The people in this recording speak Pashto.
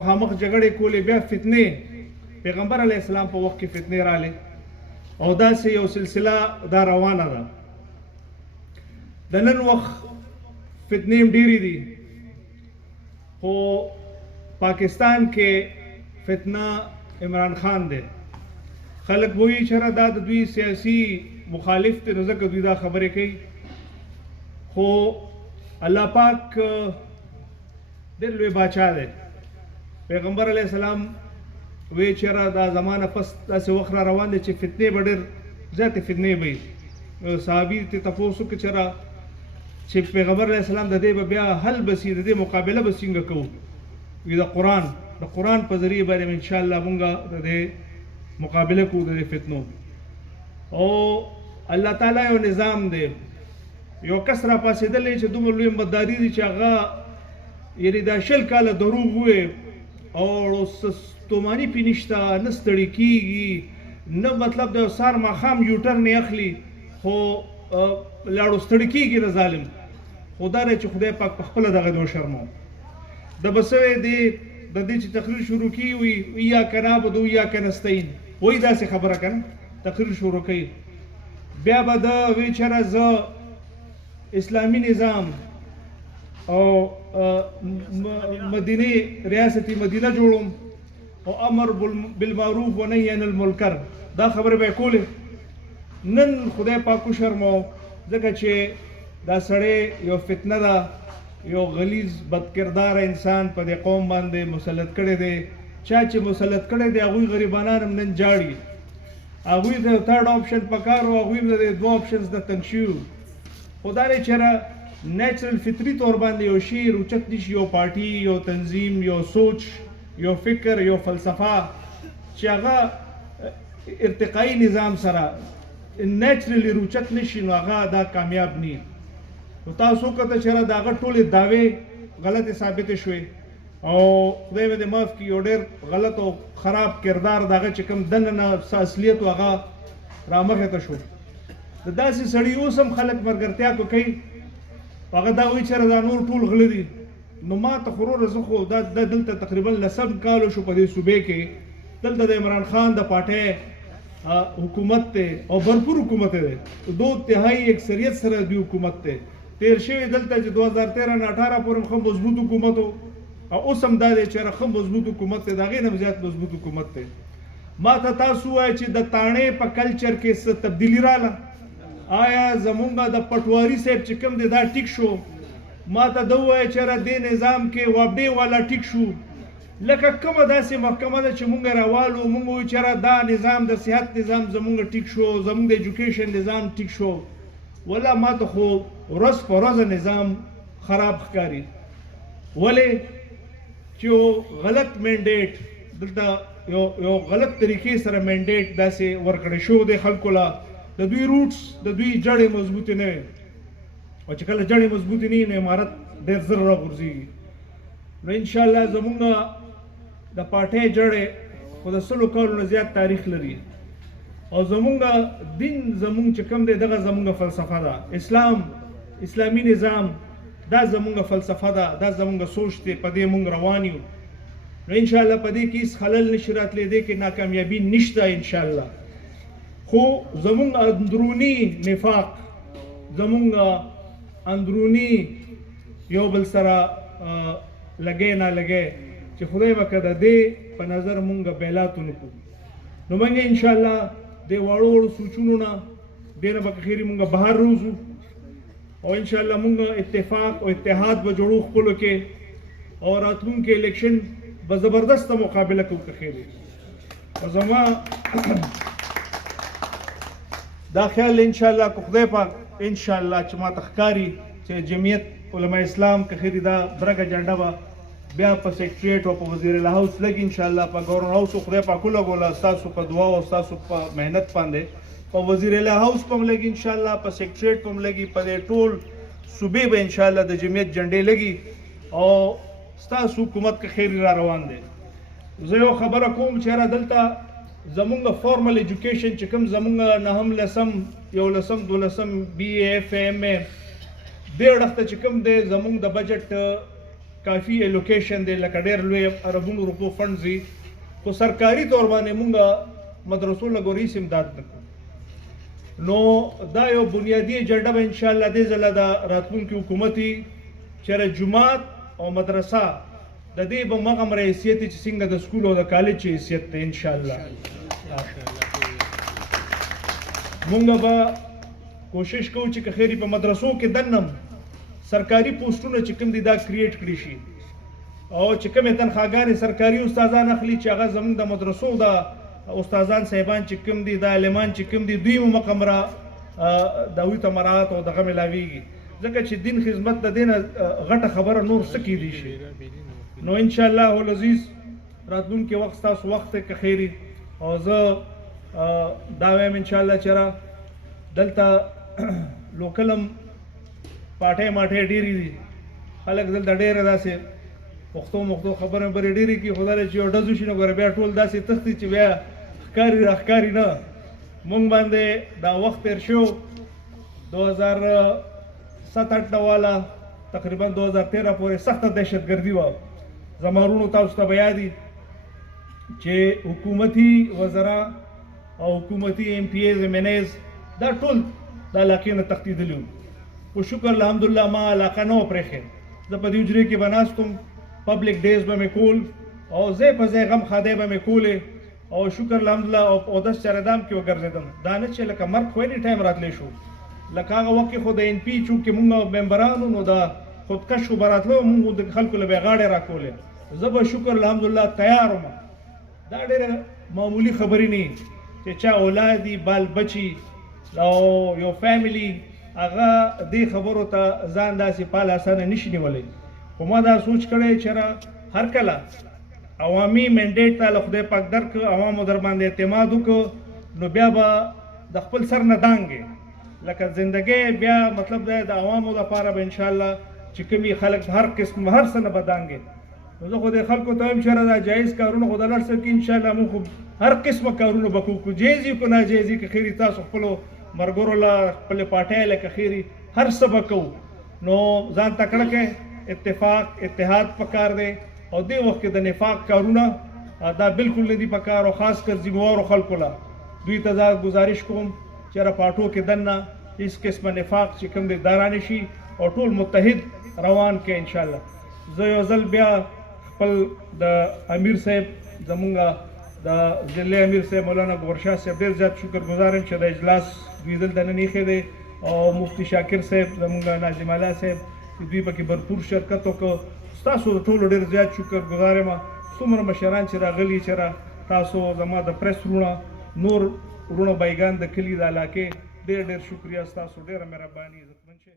مخامخ جګړې کولې، بیا فتنې پیغمبر علیه السلام په وخت کې فتنې رالې او داسې یو سلسله دا روانه ده. د نن وخت فتنې هم ډېرې دي، خو پاکستان کې فتنه عمران خان دی. خلک وایي چې دا د دوی سیاسي مخالف دی، نو ځکه دوی دا خبرې کوي. خو الله پاک ډېر لوی باچا دی. پیغمبر علیه السلام وی چېرې دا زمانه پس داسې وخت را روان دی چې فتنې به ډېر زیاتې فتنې به وي. صحابي ته تپوس وکړه چېرې چې پیغمبر علیه السلام د دې به بیا حل به سي، د دې مقابله به څنګه کوو؟ وي د قرآن په ذریعه باندې انشاءالله مونږ د دې مقابله کوو د دې فتنو. او الله تعالی یو نظام دی، یو کس را پاسېدلی چې دومره لوی مداري دي چې هغه یعنې دا 20 کاله دروغ ووایي او ستوماني پې نشته، نه ستړي کېږي، نه مطلب د سار ماښام یوټر نه اخلي، خو لاړو ستړي کېږي نه ظالم. خو دا دی چې خدای پاک په خپله دغه دی وشرمو. د به سوی دی د دې چې تقریر شروع کړي وي ایاک نعبد و ایاک نستعین، وایي داسې خبره که نه تقریر شروع کوي، بیا به د وی چېرې زه اسلامي نظام او مدینه ریاست مدینه جوړوم او امر بالمعروف و نهی عن المنکر، دا خبره به کولې. نن خدای پاک شرمو ځکه چې دا سړی یو فتنه ده، یو غلیظ بدکردار انسان په دې قوم باندې مسلط کړی دی. چا چې مسلط کړی دی هغوی غریبانان هم نن جاړي، هغوی د 3rd آپشن پکار و، هغوی هم د 2 آپشنز نه تنګ شوي. خو دا دی چېرې نیچرل فطري طور باندې یو شی روچت نشي، یو پارټي، یو تنظیم، یو سوچ، یو فکر، یو فلسفه چې هغه ارتقایي نظام سره نیچرلی روچت نشي، نو هغه دا کامیاب نه. نو تاسو کته چېرې د هغه ټولې دعوې غلطې ثابتې شوې او خدای مې دې معاف کړي، یو ډېر غلط او خراب کردار د هغه چې کوم دننه څه اصلیت و هغه رامخې ته شو. د داسې سړي اوس هم خلک ملګرتیا کوي، هغه دا وایي چېرې دا نور ټول غله دي. نو ما ته خو زه خو دا دلته تقریبا 10 کالو شو په دې صوبې کې، دلته د عمران خان د پارټۍ حکومت دی او بھرپور حکومت دی، 2/3 اکثریت سره دی حکومت دی. تیر شوی دلته چې 2013 نه 18 پورې ښه مضبوط حکومت و، او اوس هم دا دی چې ښه مضبوط حکومت دی، د هغې نه زیات مضبوط حکومت دی. ما ته تاسو وایئ چې د تاڼې په کلچر کې څه تبدیلي راله؟ آیا زمونږ د پټواري صاحب چې کوم دی دا ټیک شو؟ ما ته ده ووایه چېرې دې نظام کې وابډې والا ټیک شو؟ لکه کومه داسې محکمه ده چې مونږ راوالو، مونږ وایو چېرې دا نظام د صحت نظام زمونږ ټیک شو، زمونږ د ایجوکیشن نظام ټیک شو. ولا ما ته خو ورځ په ورځ نظام خراب ښکاري. ولې چې یو غلط منډیټ دلته یو غلط طریقې سره منډیټ داسې ورکړی شو دی خلکو له، د دوی روټس د دوی جړې مضبوطې نه وي، او چې کله جړې مضبوطې نه وي نو عمارت ډېر زر راغورځېږي. نو انشاءالله زمونږ د پارټۍ جړې خو د 100 کالو نه زیات تاریخ لري، او زمونږ دین زمونږ چې کوم دی دغه زمونږ فلسفه ده. اسلامي نظام دا زمونږ فلسفه ده، دا زمونږ سوچ دی، په دې مونږ روان یو. نو انشاءالله په دې کې هېڅ خلل نشي راتلی، دې کې ناکامیابي نشته انشاءالله. خو زمونږ اندروني نفاق، زمونږ اندروني یو بل سره لګی نه لګی چې خدای به که د دې په نظر مونږ بیلاتو نه کړو، نو مونږ انشاءالله د واړو واړو سوچونو نه دې نه به که خیري مونږ بهر روزو، او انشاءالله مونږ اتفاق او اتحاد به جوړو خپلو کې، او راتلونکي الیکشن به زبردسته مقابله کوو که خیري. او زما دا خیال انشاءالله که خدای پاک انشاءالله چې ما ته ښکاري چې جمعیت علماء اسلام که خیري دا برګه جنډه به بیا په سیکریټریټ او په وزیرالله هاوس لګي، انشاءالله په ګورنر هاوس خدای پاک ولګوله ستاسو په دعا او ستاسو په محنت باندې، په وزیرالله هاوس په هم لګي انشاءالله، په سیکریټریټ په هم لګي، په دې ټول صوبې به انشاءالله د جمعیت جنډې لګي، او ستاسو حکومت که خیري را روان دی. زه یو خبره کوم چېرې دلته زمونږ فارمل ایجوکیشن چې کوم زمونږ 9م 10م 11م 12م BA FA MA دې اړخ ته چې کوم دی زمونږ د بجټ کافی ایلوکیشن دی لکه ډېر لوی اربونو روپو فنډز وي خو سرکاري طور باندې مونږ مدرسو له ګورې هېڅ امداد نه کوو. نو دا یو بنیادي ایجنډه به انشاءالله دې ځله د راتلونکي حکومت وي چېرې جومات او مدرسه د دې به مغمره حیثیت چې څنګه د سکول او د کالج چې حیثیت دی انشاءالله. مونږ به کوشش کوو چې که خیري په مدرسو کې دننه سرکاري پوسټونه چې کوم دي دا کریټ کړي شي او چې کومې تنخواګانې سرکاري استادان اخلي چې هغه زموږ د مدرسو د استادان صاحبان چې کوم دي دا عالمان چې کوم دي دوی مقمره د هغوی ته مراعات او دغه میلاویږي ځکه چې دین خدمت د دې نه غټه خبره نور څه کیدی شي. نو انشاءالله العزیز راتلونکي وخت ستاسو وخت دی که خیري او زه دا وایم انشاءالله چېرې دلته لوکلم پاټۍ ماټۍ ډېرې دي خلک دلته ډېره داسې پښتو مختو خبرې برې ډېرې کړي خو دا چې یو ډز وشي نو ګوره بیا ټول داسې تښتي چې بیا ښکاري راښکاري نه. مونږ باندې دا وخت تېر شو 2007-8 والا تقریبا 2013 پورې سخته دهشتګردي وه. زمانونو تاسو ته به یادي چې حکومتي وزرا او حکومتي ایم پی ایز ایم این ایز دا ټول د علاقې نه تښتېدلي وو. خو شکر الحمدلله ما علاقه نه وه پرېښې. زه په دې حجرې کې به ناست وم پبلک ډیز به مې کول او ځای په ځای غم خادۍ به مې کولې او شکر الحمدلله او اودس چرېدام کې وګرځېدم. دا نه چې لکه مرګ خو اني ټایم راتلی شو لکه هغه وخت کې خو د این پي چونکې مونږ ممبرانو نو د خودکش خو به راتلو مونږ د خلکو له به یې غاړې راکولې. زه به شکر الحمدلله تیار وم. دا ډېره معمولي خبرې نه چې چا اولاد دي بال بچي او یو فیملی هغه دې خبرو ته ځان داسې پال اسانه نشي نیولی. خو ما دا سوچ کړی چې هر کله عوامي مینډیټ ته له خدای پاک درک عوامو در باندې اعتماد وکړو نو بیا به د خپل سر نه دانګې لکه زندګۍ بیا مطلب دی د عوامو لپاره به انشاءالله چې کومې خلک هر قسم هر څه نه به دانګې. نو زه خو دې خلکو ته وایم چېرې دا جایز کارونه خو د لړ څه کې انشاءالله موږ خو هر قسمه کارونه به کوو جایز وي که ناجایز وي که خیري تاسو خپلو مرګرو له خپلې پاټۍ له که خیري هر څه به کوو. نو ځان تکړه کړئ اتفاق اتحاد پکار دی او دې وخت کې د نفاق کارونه دا بالکل نه دي پکار او خاص کر ذموارو خلکو له دوی ته دا گزارش کوم چېرې پاټو کې دننه هېڅ قسمه نفاق چې کوم دی دا رانه شي او ټول متحد روان کړئ انشاءالله. زه یو ځل بیا خپل د امیر صاحب زمونږ د ضلع امیر صاحب مولانا ګورشاه صاحب ډېر زیات شکرګزار یم چې د اجلاس دوی دلته نن ایښی دی او مفتی شاکر صاحب زمونږ ناظم الله صاحب چې دوی پکې بھرپور شرکت وکړ. ستاسو د ټولو ډېر زیات شکرګزار یم. څومره مشران چې راغلي چې تاسو زما د پریس وروڼه نور وروڼه بایګان د کلي د علاقې ډېر ډېر شکریه ستاسو ډېره مهرباني عزتمن شئ.